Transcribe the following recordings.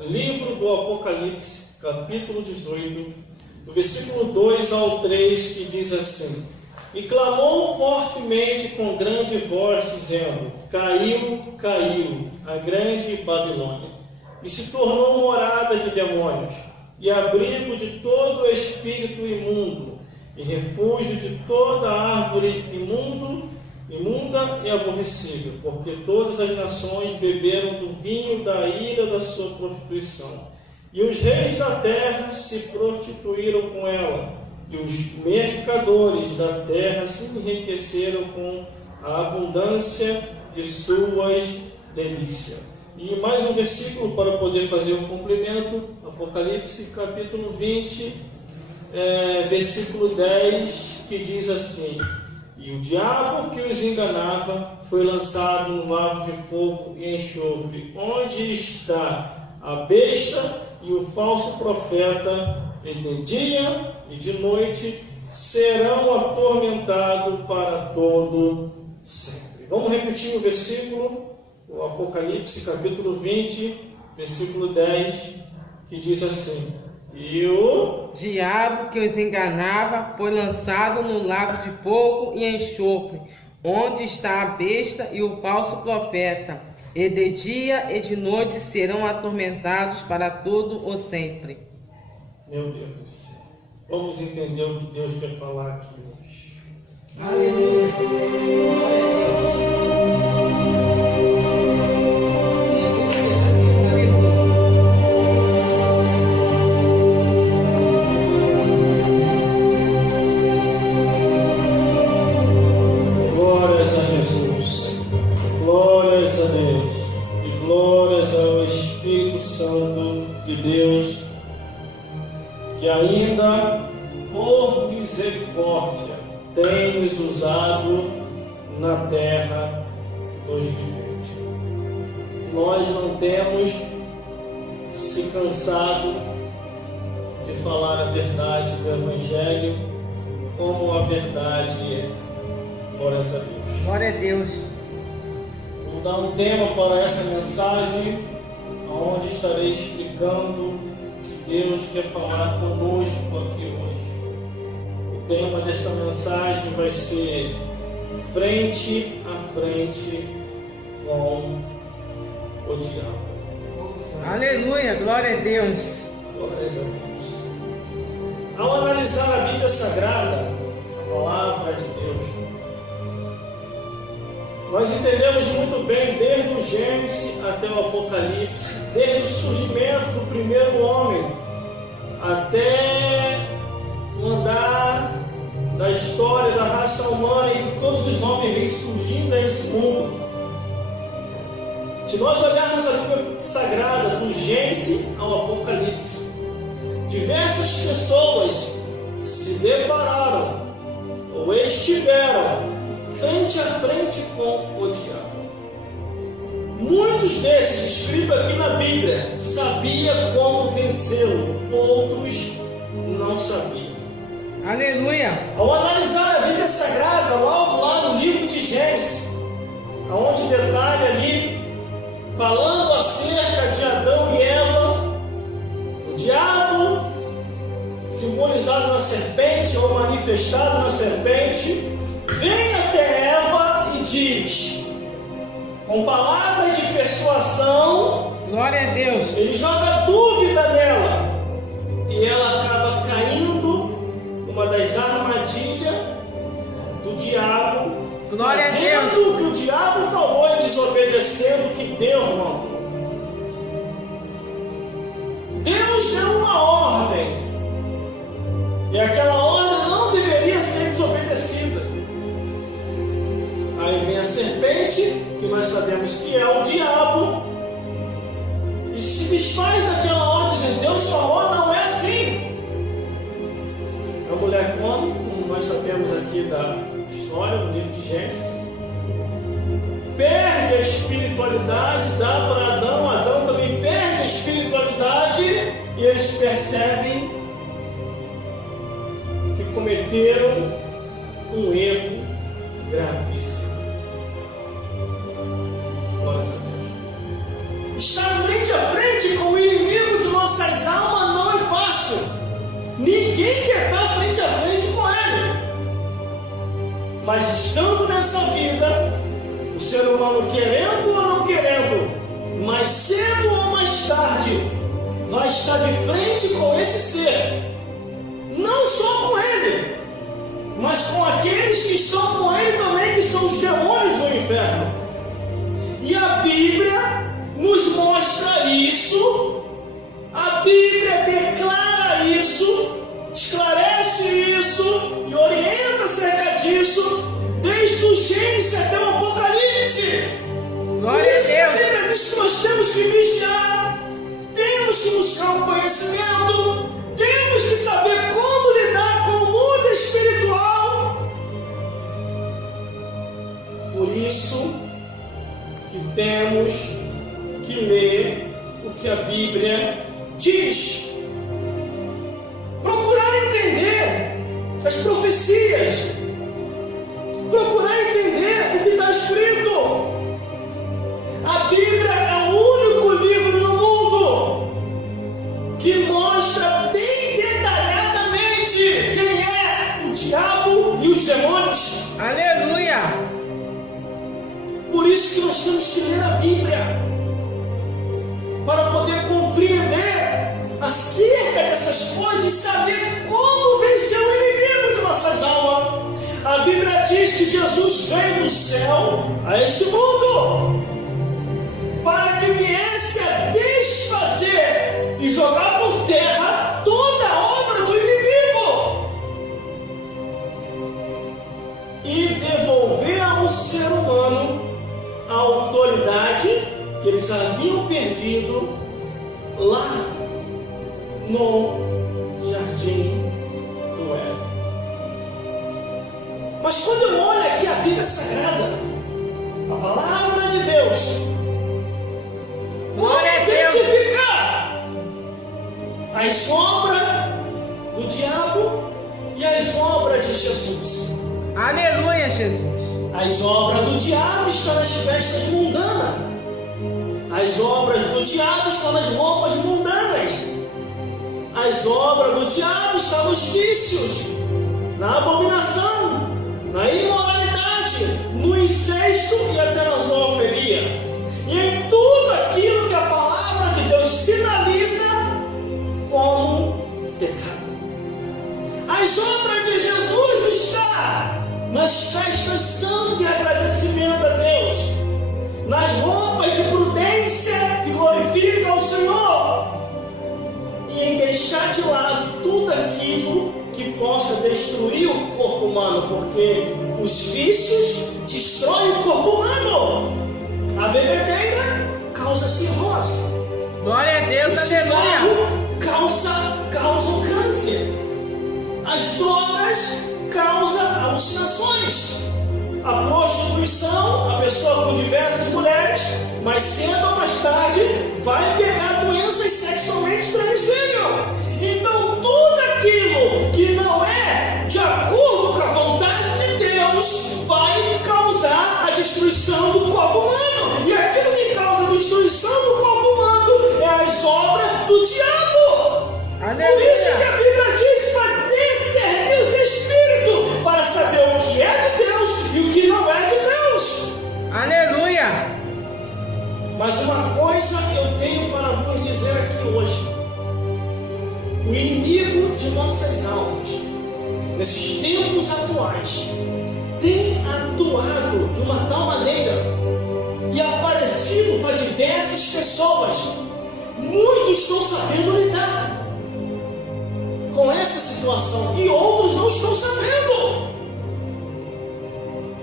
Livro do Apocalipse, capítulo 18, do versículo 2 ao 3, que diz assim: E clamou fortemente com grande voz, dizendo: Caiu, caiu a grande Babilônia, e se tornou morada de demônios, e abrigo de todo espírito imundo, e refúgio de toda árvore imunda e aborrecível, porque todas as nações beberam do vinho da ira da sua prostituição, e os reis da terra se prostituíram com ela, e os mercadores da terra se enriqueceram com a abundância de suas delícias. E mais um versículo para poder fazer um complemento, Apocalipse capítulo 20, versículo 10, que diz assim: E o diabo que os enganava foi lançado no lago de fogo e enxofre, onde está a besta e o falso profeta, e de dia e de noite serão atormentados para todo sempre. Vamos repetir o versículo, o Apocalipse capítulo 20, versículo 10, que diz assim: E o diabo que os enganava foi lançado no lago de fogo e enxofre, onde está a besta e o falso profeta, e de dia e de noite serão atormentados para todo o sempre. Meu Deus do céu, vamos entender o que Deus quer falar aqui hoje. Glórias a Jesus, glórias a Deus e glórias ao Espírito Santo de Deus, que ainda por misericórdia tem nos usado na terra dos viventes. Nós não temos se cansado de falar a verdade do Evangelho como a verdade é. Glórias a Deus. Glória a Deus. Vou dar um tema para essa mensagem, onde estarei explicando que Deus quer falar conosco aqui hoje. O tema desta mensagem vai ser frente a frente com o diabo. Aleluia, glória a Deus. Glórias a Deus. Ao analisar a Bíblia Sagrada, a palavra de Deus, nós entendemos muito bem, desde o Gênesis até o Apocalipse, desde o surgimento do primeiro homem até o andar da história da raça humana, em que todos os homens vêm surgindo nesse mundo. Se nós olharmos a Bíblia Sagrada, do Gênesis ao Apocalipse, diversas pessoas se depararam ou estiveram frente a frente com o diabo. Muitos desses, escritos aqui na Bíblia, sabiam como vencê-lo, outros não sabiam. Aleluia. Ao analisar a Bíblia Sagrada, logo lá no livro de Gênesis, onde detalha ali, falando acerca de Adão e Eva, o diabo, simbolizado na serpente ou manifestado na serpente, vem até Eva e diz, com palavras de persuasão, glória a Deus, ele joga dúvida nela, e ela acaba caindo numa das armadilhas do diabo, glória a Deus, fazendo o que o diabo falou e desobedecendo o que Deus mandou. Deus deu uma ordem, e aquela ordem não deveria ser desobedecida. Aí vem a serpente, que nós sabemos que é o diabo, e se desfaz daquela ordem, dizendo: Deus falou, não é assim. A mulher come, como nós sabemos aqui da história, no livro de Gênesis, perde a espiritualidade, dá para Adão, Adão também perde a espiritualidade, e eles percebem que cometeram um erro gravíssimo. Glórias a Deus. Está frente a frente com o inimigo nessa vida, o ser humano querendo ou não querendo, mais cedo ou mais tarde, vai estar de frente com esse ser. Não só com ele, mas com aqueles que estão com ele também, que são os demônios do inferno. E a Bíblia nos mostra isso, a Bíblia declara isso, esclarece isso e orienta acerca disso, desde o Gênesis até o Apocalipse. Por isso que a Bíblia diz que nós temos que vigiar, temos que buscar o conhecimento, temos que saber como lidar com o mundo espiritual. Por isso que temos que ler o que a Bíblia diz. Procurar entender as profecias. Procurar entender o que está escrito. A Bíblia é o único livro no mundo que mostra bem detalhadamente quem é o diabo e os demônios. Aleluia! Por isso que nós temos que ler a Bíblia, para poder compreender acerca dessas coisas e saber como vencer o inimigo de nossas almas. A Bíblia diz que Jesus veio do céu a este mundo para que viesse a desfazer e jogar por terra toda a obra do inimigo e devolver ao ser humano a autoridade que eles haviam perdido lá no Jardim do Éden. Mas quando eu olho aqui a Bíblia Sagrada, a palavra de Deus, como identificar as sombras do diabo e as obras de Jesus? Aleluia, Jesus! As obras do diabo estão nas festas mundanas. As obras do diabo estão nas roupas mundanas. As obras do diabo estão nos vícios, na abominação, na imoralidade, no incesto e até na zoofilia. E em tudo aquilo que a palavra de Deus sinaliza como pecado. As obras de Jesus estão nas festas santo e agradecimento a Deus, nas roupas de prudência que glorificam ao Senhor, e em deixar de lado tudo aquilo que possa destruir o corpo humano, porque os vícios destroem o corpo humano. A bebedeira causa cirrose. Glória a Deus, o aleluia! Causa um câncer. As drogas causam alucinações. A prostituição, a pessoa com diversas mulheres, mais cedo ou mais tarde, vai pegar doenças sexualmente transmissíveis. Então, tudo aquilo que não é de acordo com a vontade de Deus vai causar a destruição do corpo humano. E aquilo que causa a destruição do corpo humano é as obras do diabo. Aleluia. Por isso que a Bíblia diz para discernir os espíritos, para saber o que é de Deus e o que não é de Deus. Aleluia! Mas uma coisa eu tenho para vos dizer aqui hoje: o inimigo de nossas almas, nesses tempos atuais, tem atuado de uma tal maneira e aparecido para diversas pessoas. Muitos estão sabendo lidar com essa situação e outros não estão sabendo.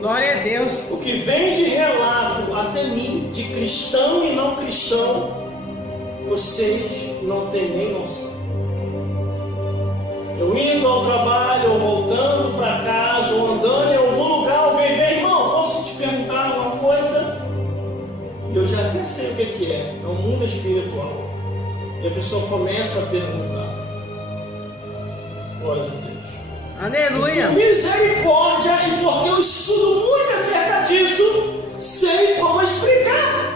Glória a Deus. O que vem de relato até mim, de cristão e não cristão, vocês não têm nem noção. Eu indo ao trabalho, ou voltando para casa, ou andando em algum lugar, alguém vem: irmão, posso te perguntar uma coisa? Eu já até sei o que é o mundo espiritual. E a pessoa começa a perguntar. Glória a Deus. Aleluia. Misericórdia, e porque eu estudo muito acerca disso, sei como explicar.